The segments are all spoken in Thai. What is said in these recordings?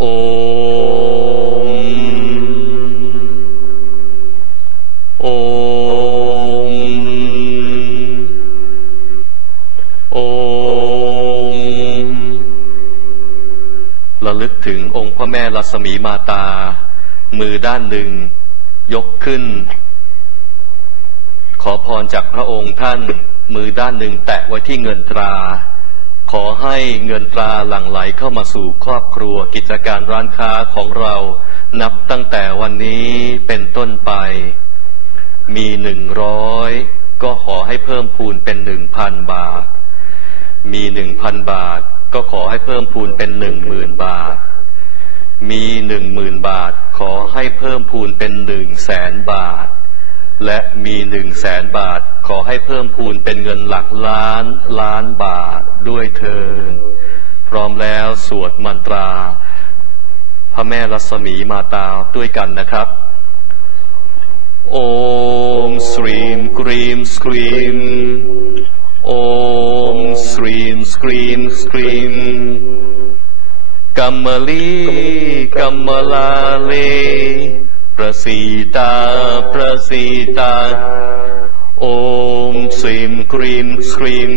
โอมโอมโอมระลึกถึงองค์พระแม่รัศมีมาตา มือด้านหนึ่ง ยกขึ้น ขอพรจากพระองค์ท่าน มือด้านหนึ่งแตะไว้ที่เงินตรา ขอให้เงินตราหลั่งไหลเข้ามาสู่ครอบครัวกิจการร้านค้าของเรา นับตั้งแต่วันนี้เป็นต้นไป มีหนึ่งร้อยก็ขอให้เพิ่มพูนเป็นหนึ่งพันบาท มีหนึ่งพันบาท ก็ขอให้เพิ่มพูนเป็นหนึ่งหมื่นบาท มีหนึ่งหมื่นบาท ขอให้เพิ่มพูนเป็นหนึ่งแสนบาท และมีหนึ่งแสนบาท ขอให้เพิ่มพูนเป็นเงินหลักล้านล้านบาทด้วยเธอพร้อมแล้วสวดมนตรา พระแม่รัศมีมาตาด้วยกันนะครับ โอมสรีมกรีมสกรีมโอมสรีมสกรีมสกรีมกัมมลีกัมมลาเล ประสีตา ประสีตา โอมสรีมกรีมสกรีม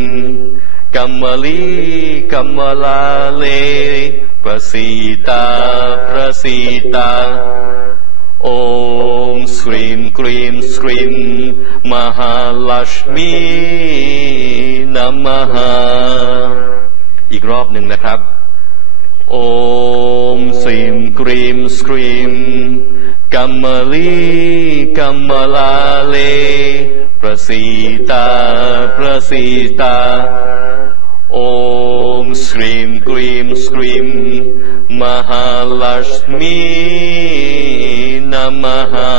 กัมมลีกัมมลาเลประสีตาประสีตาโอมสรีมกรีมสกรีมมหาลัชมีนัมหาอีกรอบหนึ่งนะครับโอมสิม กัมมลีกัมมลาเล ประสีตา ประสีตา โอมสรีมกรีมสกรีมมหาลัชมีนัมหา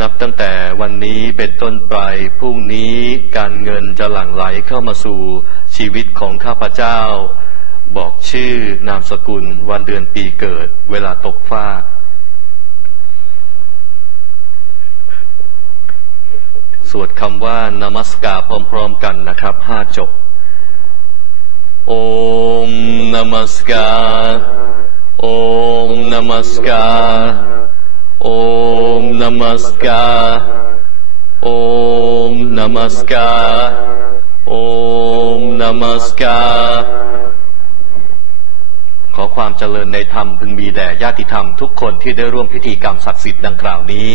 นับตั้งแต่วันนี้เป็นต้นไปพรุ่งนี้การเงินจะหลั่งไหลเข้ามาสู่ชีวิตของข้าพเจ้า บอกชื่อนามสกุล วันเดือนปีเกิด เวลาตกฟากสวดคำว่านามัสการพร้อม ๆ กันนะครับห้าจบ โอมนามัสการโอมนามัสการโอมนามัสการโอมนามัสการโอมนามัสการ อความเจริญในธรรมพึงมีแด่ญาติธรรมทุกคนที่ได้ร่วมพิธีกรรมศักดิ์สิทธิ์ดังกล่าวนี้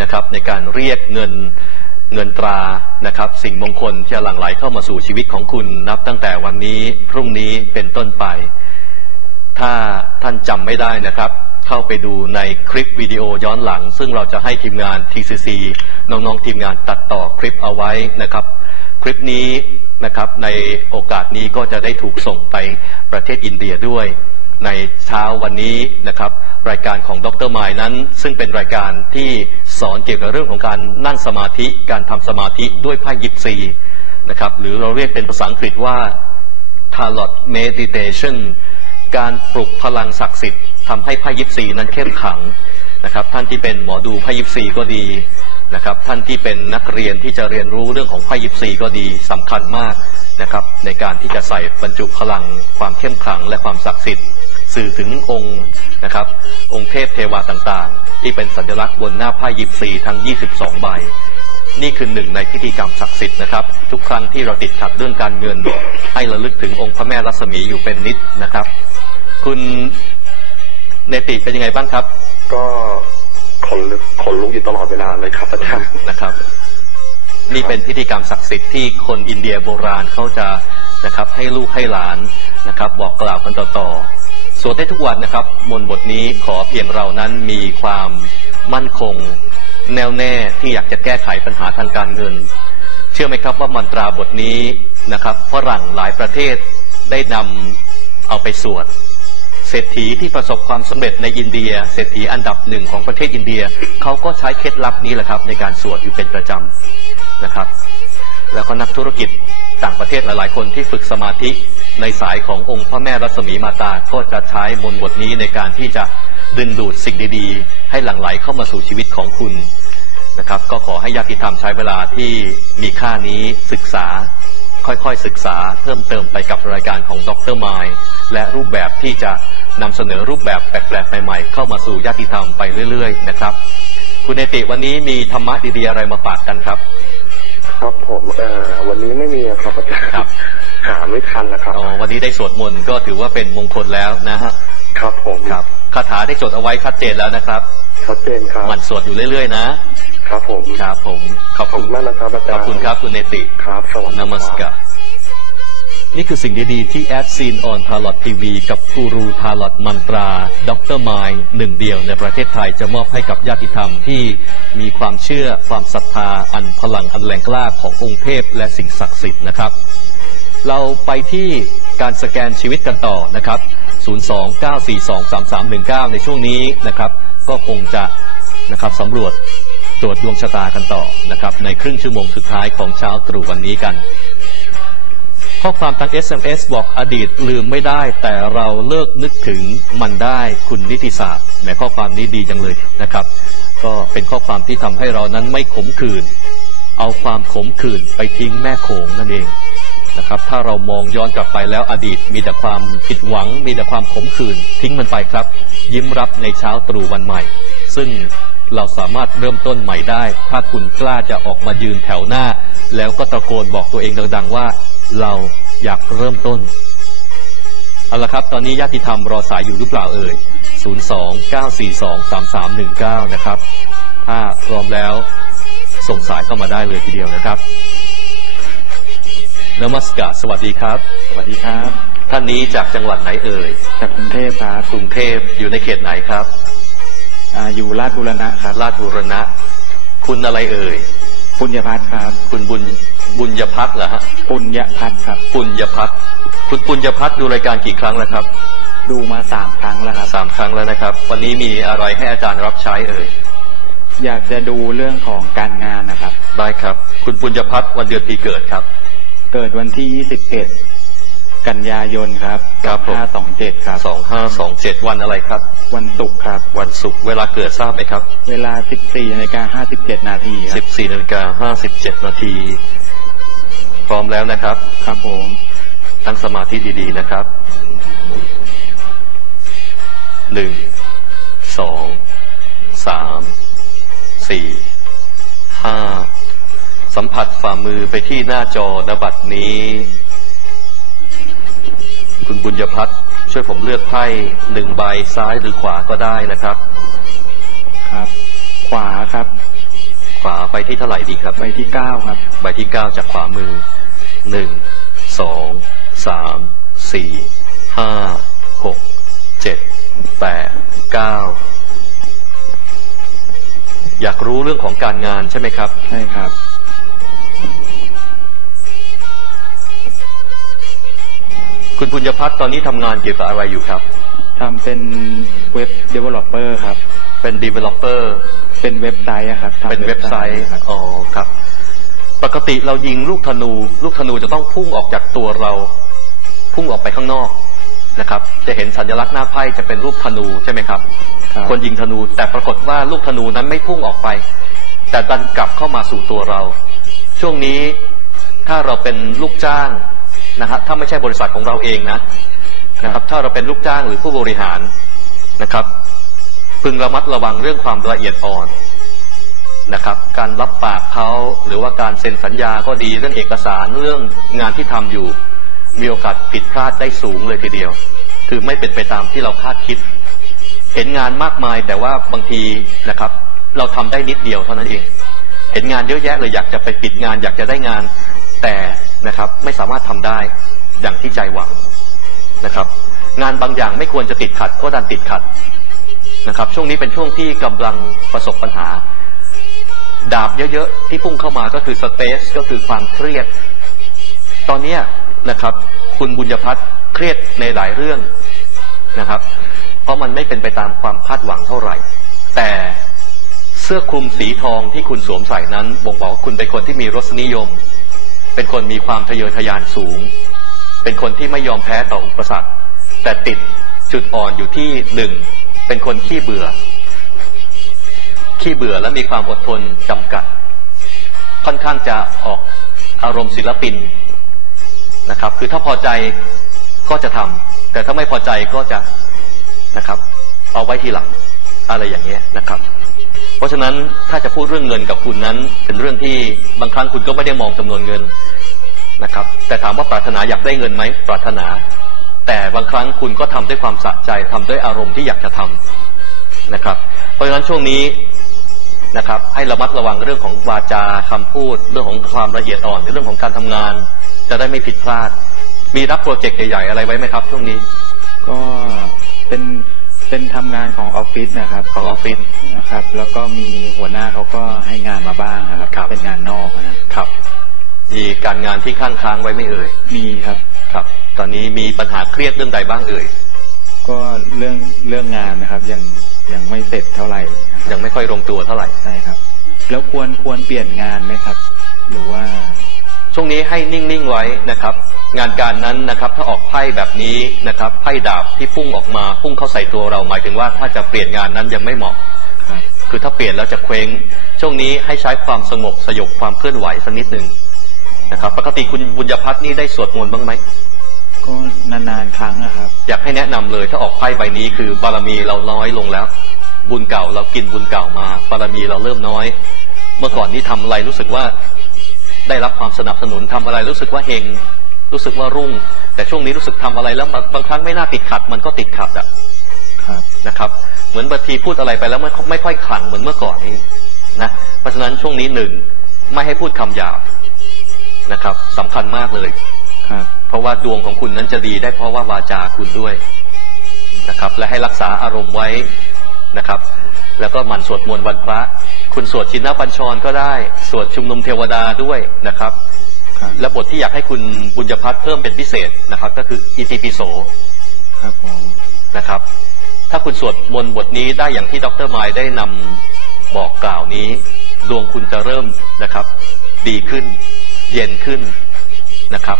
นะครับในการเรียกเงินเงินตรานะครับ สิ่งมงคลที่จะหลั่งไหลเข้ามาสู่ชีวิตของคุณนับตั้งแต่วันนี้พรุ่งนี้เป็นต้นไป ถ้าท่านจำไม่ได้นะครับ เข้าไปดูในคลิปวิดีโอย้อนหลัง ซึ่งเราจะให้ทีมงาน TCC น้องๆทีมงานตัดต่อคลิปเอาไว้นะครับ คลิปนี้นะครับในโอกาสนี้ก็จะได้ถูกส่งไปประเทศอินเดียด้วย ในเช้าวันนี้นะครับ รายการของดรมายนั้น ซึ่งเป็นรายการที่สอนเกี่ยวกับเรื่องของการนั่งสมาธิการทำสมาธิด้วยไพ่ยิปซีนะครับหรือเราเรียกเป็นภาษาอังกฤษว่า Tarot Meditation การปลุกพลังศักดิ์สิทธิ์ทำให้ไพ่ยิปซีนั้นเข้มขังนะครับ ท่านที่เป็นหมอดูไพ่ยิปซีก็ดีนะครับ ท่านที่เป็นนักเรียนที่จะเรียนรู้เรื่องของไพ่ยิปซีก็ดีสำคัญมากนะครับ ในการที่จะใส่บรรจุพลังความเข้มขังและความศักดิ์สิทธิ์ สื่อถึงองค์นะครับ องค์เทพเทวาต่างๆ ที่เป็นสัญลักษณ์บนหน้าไพ่ยิปซีทั้ง 22 ใบ นี่คือหนึ่งในพิธีกรรมศักดิ์สิทธิ์นะครับ ทุกครั้งที่เราติดขัดเรื่องการเงิน ให้ระลึกถึงองค์พระแม่รัศมีอยู่เป็นนิดนะครับ คุณเนติเป็นยังไงบ้างครับ ก็ขนลุกขนลุกอยู่ตลอดเวลาเลยครับอาจารย์นะครับนี่เป็นพิธีกรรมศักดิ์สิทธิ์ที่คนอินเดียโบราณเขาจะนะครับให้ลูกให้หลานนะครับ บอกกล่าวกันต่อๆ สวดได้ทุกวันนะครับ มนต์บทนี้ขอเพียงเรานั้นมีความมั่นคง แน่วแน่ที่อยากจะแก้ไขปัญหาทางการเงิน เชื่อไหมครับว่ามันตราบทนี้นะครับฝรั่งหลายประเทศได้นำเอาไปสวดเศรษฐีที่ประสบความสำเร็จในอินเดีย เศรษฐีอันดับหนึ่งของประเทศอินเดียเขาก็ใช้เคล็ดลับนี้แหละครับ ในการสวดอยู่เป็นประจำนะครับ แล้วก็นักธุรกิจ ต่างประเทศหลาย ๆ คนที่ฝึกสมาธิในสายขององค์พระแม่รัศมีมาตา ก็จะใช้มนต์บทนี้ในการที่จะดึงดูดสิ่งดี ๆ ให้หลั่งไหลเข้ามาสู่ชีวิตของคุณนะครับ ก็ขอให้ญาติธรรมใช้เวลาที่มีค่านี้ศึกษา ค่อยๆศึกษาเพิ่มเติมไปกับรายการของดรไมล์และรูปแบบที่จะนำเสนอรูปแบบแปลกๆใหม่ๆเข้ามาสู่ญาติธรรมไปเรื่อย ๆ นะครับ คุณเนติวันนี้มีธรรมะดีๆอะไรมาฝากกันครับ ครับผมเอ่อวันนี้ไม่มีครับอาจารย์ครับ หาไม่ทันนะครับอ๋อวันนี้ได้สวดมนต์ก็ถือว่าเป็นมงคลแล้วนะฮะครับผมครับคาถาได้จดเอาไว้ชัดเจนแล้วนะครับชัดเจนครับหมันสวดอยู่เรื่อยๆ นะครับผมครับผมขอบขอบคุคุณณมากนะครับอาจารย์ขอบคุณครับคุณเนติครับสวัสดีนามัสคการร นี่คือสิ่งดีๆ ที่แอดซีนออนทาลอตทีวีกับกูรูทาลอตมันตราด็อกเตอรไมล์หนึ่งเดียวในประเทศไทยจะมอบให้กับญาติธรรมที่มีความเชื่อความศรัทธาอันพลังอันแรงกล้าขององค์เทพและสิ่งศักดิ์สิทธิ์นะครับ เราไปที่การสแกนชีวิตกันต่อนะครับ 029423319 ในช่วงนี้นะครับ ก็คงจะนะครับสำรวจตรวจดวงชะตากันต่อนะครับในครึ่งชั่วโมงสุดท้ายของเช้าตรู่วันนี้กัน ข้อความทาง SMS บอกอดีตลืมไม่ได้ แต่เราเลิกนึกถึงมันได้คุณนิติศาสตร์แหมข้อความนี้ดีจังเลยนะครับ ก็เป็นข้อความที่ทำให้เรานั้นไม่ขมขื่นเอาความขมขื่นไปทิ้งแม่โขงนั่นเองนะครับ ถ้าเรามองย้อนกลับไปแล้วอดีตมีแต่ความผิดหวัง มีแต่ความขมขื่นทิ้งมันไปครับ ยิ้มรับในเช้าตรู่วันใหม่ ซึ่งเราสามารถเริ่มต้นใหม่ได้ ถ้าคุณกล้าจะออกมายืนแถวหน้า แล้วก็ตะโกนบอกตัวเองดังๆว่า เราอยากเริ่มต้น เอาละครับ ตอนนี้ญาติธรรมรอสายอยู่หรือเปล่าเอ่ย 029423319 นะครับ ถ้าพร้อมแล้วส่งสายเข้ามาได้เลยทีเดียวนะครับนมัสการสวัสดีครับ สวัสดีครับ ท่านนี้จากจังหวัดไหนเอ่ย จากกรุงเทพครับกรุงเทพอยู่ในเขตไหนครับอาอยู่ราชบุรณะครับ ราชบุรณะ คุณอะไรเอ่ยปุญญพัฒน์ครับ คุณบุญ บุญยพัฒน์เหรอฮะปุญญพัฒน์ครับ ปุญยพัฒน์คุณปุญยพัฒน์ดูรายการกี่ครั้งแล้วครับ ดูมาสามครั้งแล้วครับสามครั้งแล้วนะครับ วันนี้มีอะไรให้อาจารย์รับใช้เอ่ยอยากจะดูเรื่องของการงานนะครับ ได้ครับ คุณปุญญพัฒน์วันเดือนปีเกิดครับ เกิดวันที่21กันยายนครับครับผม527ครับสองห้าสองเจ็ดวันอะไรครับ วันศุกร์ครับ วันศุกร์เวลาเกิดทราบไหมครับ เวลา14นาฬิกา57นาทีคสิรับบสี่นาฬิกาห้าสิบเจ็ดนาทีพ ร้อมแล้วนะครับ ครับผมตั้งสมาธิดีๆนะครับหนึ่งสองสามสี่ห้าสัมผัสฝ่ามือไปที่หน้าจอนบัตรนี้ คุณบุญยพัฒน์ช่วยผมเลือกไพ่หนึ่งใบซ้ายหรือขวาก็ได้นะครับ ครับ ขวาครับ ขวาไปที่เท่าไหร่ดีครับ ใบที่9ครับ ใบที่เก้าจากขวามือ หนึ่งสองสามสี่ห้าหกเจ็ดแปดเก้าอยากรู้เรื่องของการงานใช่ไหมครับ ใช่ครับ คุณปุญญพัฒน์ตอนนี้ทำงานเกี่ยวกับอะไรอยู่ครับทำเป็นเว็บ developer ครับ เป็น developer เป็นเว็บไซต์อะครับทำเป็นเว็บไซต์ ครับอ๋อครับ ปกติเรายิงลูกธนู ลูกธนูจะต้องพุ่งออกจากตัวเรา พุ่งออกไปข้างนอกนะครับ จะเห็นสัญลักษณ์หน้าไพ่จะเป็นรูปธนูใช่ไหมครับครับคนยิงธนู แต่ปรากฏว่าลูกธนูนั้นไม่พุ่งออกไป แต่ดันกลับเข้ามาสู่ตัวเรา ช่วงนี้ถ้าเราเป็นลูกจ้างนะฮะถ้าไม่ใช่บริษัทของเราเองนะนะครับถ้าเราเป็นลูกจ้างหรือผู้บริหารนะครับ พึงระมัดระวังเรื่องความละเอียดอ่อน นะครับ การรับปากเขาหรือว่าการเซ็นสัญญาก็ดีเรื่องเอกสารเรื่องงานที่ทำอยู่ มีโอกาสผิดพลาดได้สูงเลยทีเดียว คือไม่เป็นไปตามที่เราคาดคิด เห็นงานมากมายแต่ว่าบางทีนะครับ เราทำได้นิดเดียวเท่านั้นเอง เห็นงานเยอะแยะเลยอยากจะไปปิดงาน อยากจะได้งานแต่นะครับไม่สามารถทำได้อย่างที่ใจหวังนะครับ งานบางอย่างไม่ควรจะติดขัดก็ดันติดขัดนะครับ ช่วงนี้เป็นช่วงที่กำลังประสบปัญหา ดาบเยอะๆ ที่พุ่งเข้ามาก็คือสเตสก็คือความเครียด ตอนนี้นะครับ คุณบุญยพัฒน์เครียดในหลายเรื่องนะครับ เพราะมันไม่เป็นไปตามความคาดหวังเท่าไหร่ แต่เสื้อคลุมสีทองที่คุณสวมใส่นั้น บ่งบอกว่าคุณเป็นคนที่มีรสนิยม เป็นคนมีความทะเยอทะยานสูง เป็นคนที่ไม่ยอมแพ้ต่ออุปสรรค แต่ติดจุดอ่อนอยู่ที่หนึ่งเป็นคนขี้เบื่อ ขี้เบื่อและมีความอดทนจำกัด ค่อนข้างจะออกอารมณ์ศิลปินนะครับ คือถ้าพอใจก็จะทำแต่ถ้าไม่พอใจก็จะนะครับ เอาไว้ทีหลังอะไรอย่างเงี้ยนะครับ เพราะฉะนั้นถ้าจะพูดเรื่องเงินกับคุณนั้น เป็นเรื่องที่บางครั้งคุณก็ไม่ได้มองจำนวนเงินนะครับ แต่ถามว่าปรารถนาอยากได้เงินไหมปรารถนา แต่บางครั้งคุณก็ทำด้วยความสะใจทำด้วยอารมณ์ที่อยากจะทำนะครับ เพราะฉะนั้นช่วงนี้ นะครับ ให้ระมัดระวังเรื่องของวาจาคำพูด เรื่องของความละเอียดอ่อนในเรื่องของการทำงาน จะได้ไม่ผิดพลาด มีรับโปรเจกต์ใหญ่ๆอะไรไว้ไหมครับ ช่วงนี้ ก็เป็นเป็นทำงานของออฟฟิศนะครับของออฟฟิศนะครับ แล้วก็มีหัวหน้าเขาก็ให้งานมาบ้างนะครับครับเป็นงานนอกนะครับ มีการงานที่ค้างค้างๆไว้ไม่เอ่ยมีครับครับ ตอนนี้มีปัญหาเครียดเรื่องใดบ้างเอ่ยก็เรื่องเรื่องงานนะครับยัง ยังไม่เสร็จเท่าไหร่นะครับยังไม่ค่อยลงตัวเท่าไหร่ ใช่ครับ แล้วควรควรเปลี่ยนงานไหมครับ หรือว่า ช่วงนี้ให้นิ่ง ๆ ไว้นะครับ งานการนั้นนะครับ ถ้าออกไพ่แบบนี้นะครับไพ่ดาบที่พุ่งออกมาพุ่งเข้าใส่ตัวเราหมายถึงว่าถ้าจะเปลี่ยนงานนั้นยังไม่เหมาะครับคือถ้าเปลี่ยนแล้วจะเคว้ง ช่วงนี้ให้ใช้ความสงบสยบความเคลื่อนไหวสักนิดหนึ่งนะครับ ปกติคุณบุญญพัฒน์นี่ได้สวดมนต์บ้างไหม ก็นานๆครั้งนะครับ อยากให้แนะนำเลยถ้าออกไพ่ใบนี้คือบารมีเราน้อยลงแล้ว บุญเก่าเรากินบุญเก่ามาบารมีเราเริ่มน้อย เมื่อก่อนนี้ทำอะไรรู้สึกว่าได้รับความสนับสนุนทำอะไรรู้สึกว่าเฮงรู้สึกว่ารุ่ง แต่ช่วงนี้รู้สึกทำอะไรแล้วบางบางครั้งไม่น่าติดขัด มันก็ติดขัดอะครับนะครับ เหมือนบางทีพูดอะไรไปแล้วไม่ไม่ค่อยขลังเหมือนเมื่อก่อนนี้นะเพราะฉะนั้นช่วงนี้หนึ่งไม่ให้พูดคำหยาบนะครับสำคัญมากเลยครับ เพราะว่าดวงของคุณนั้นจะดีได้เพราะว่าวาจาคุณด้วยนะครับ และให้รักษาอารมณ์ไว้นะครับ แล้วก็หมั่นสวดมนต์วันพระ คุณสวดชินปัญชรก็ได้ สวดชุมนุมเทวดาด้วยนะครับครับและบทที่อยากให้คุณบุญญพัฒน์เพิ่มเป็นพิเศษนะครับ ก็คืออิติปิโสครับผมนะครับ ถ้าคุณสวดมนต์บทนี้ได้อย่างที่ดรไมล์ได้นำบอกกล่าวนี้ ดวงคุณจะเริ่มนะครับ ดีขึ้น เย็นขึ้นนะครับ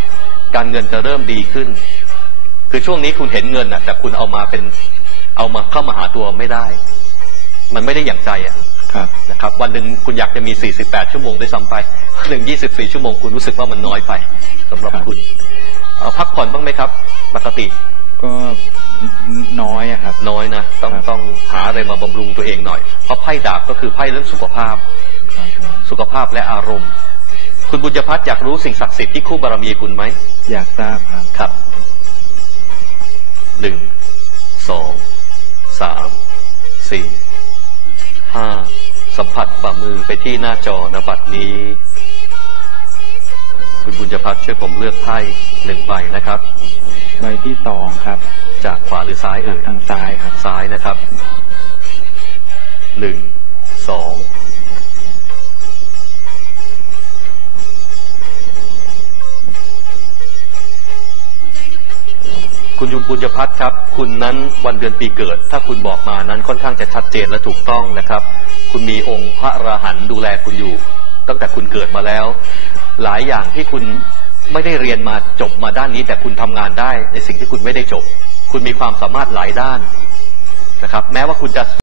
การเงินจะเริ่มดีขึ้น คือช่วงนี้คุณเห็นเงินอะ แต่คุณเอามาเป็นเอามาเข้ามาหาตัวไม่ได้ มันไม่ได้อย่างใจอะครับนะครับ วันหนึ่งคุณอยากจะมี 48 ชั่วโมงด้วยซ้ำไปวันหนึ่ง24 ชั่วโมงคุณรู้สึกว่ามันน้อยไปสำหรับครับคุณเอาพักผ่อนบ้างไหมครับ ปกติ ก็น้อยอะครับ น้อยนะต้องครับต้องหาอะไรมาบำรุงตัวเองหน่อยเพราะไพ่ดาบก็คือไพ่เรื่องสุขภาพครับผมสุขภาพและอารมณ์ คุณบุญพัฒน์อยากรู้สิ่งศักดิ์สิทธิ์ที่คู่บารมีคุณไหม อยากทราบครับครับหนึ่งสองสามสี่ห้าสัมผัสฝ่ามือไปที่หน้าจอนบัดนี้ คุณบุญพัฒน์ช่วยผมเลือกไพ่หนึ่งใบนะครับ ใบที่สองครับ จากขวาหรือซ้ายเอ่ยทางซ้ายครับซ้ายนะครับหนึ่งสอง คุณยุนบุญพัฒน์ครับ คุณนั้นวันเดือนปีเกิด ถ้าคุณบอกมานั้นค่อนข้างจะชัดเจนและถูกต้องนะครับ คุณมีองค์พระอราหันต์ดูแลคุณอยู่ ตั้งแต่คุณเกิดมาแล้ว หลายอย่างที่คุณไม่ได้เรียนมาจบมาด้านนี้ แต่คุณทำงานได้ในสิ่งที่คุณไม่ได้จบ คุณมีความสามารถหลายด้านนะครับ แม้ว่าคุณจะ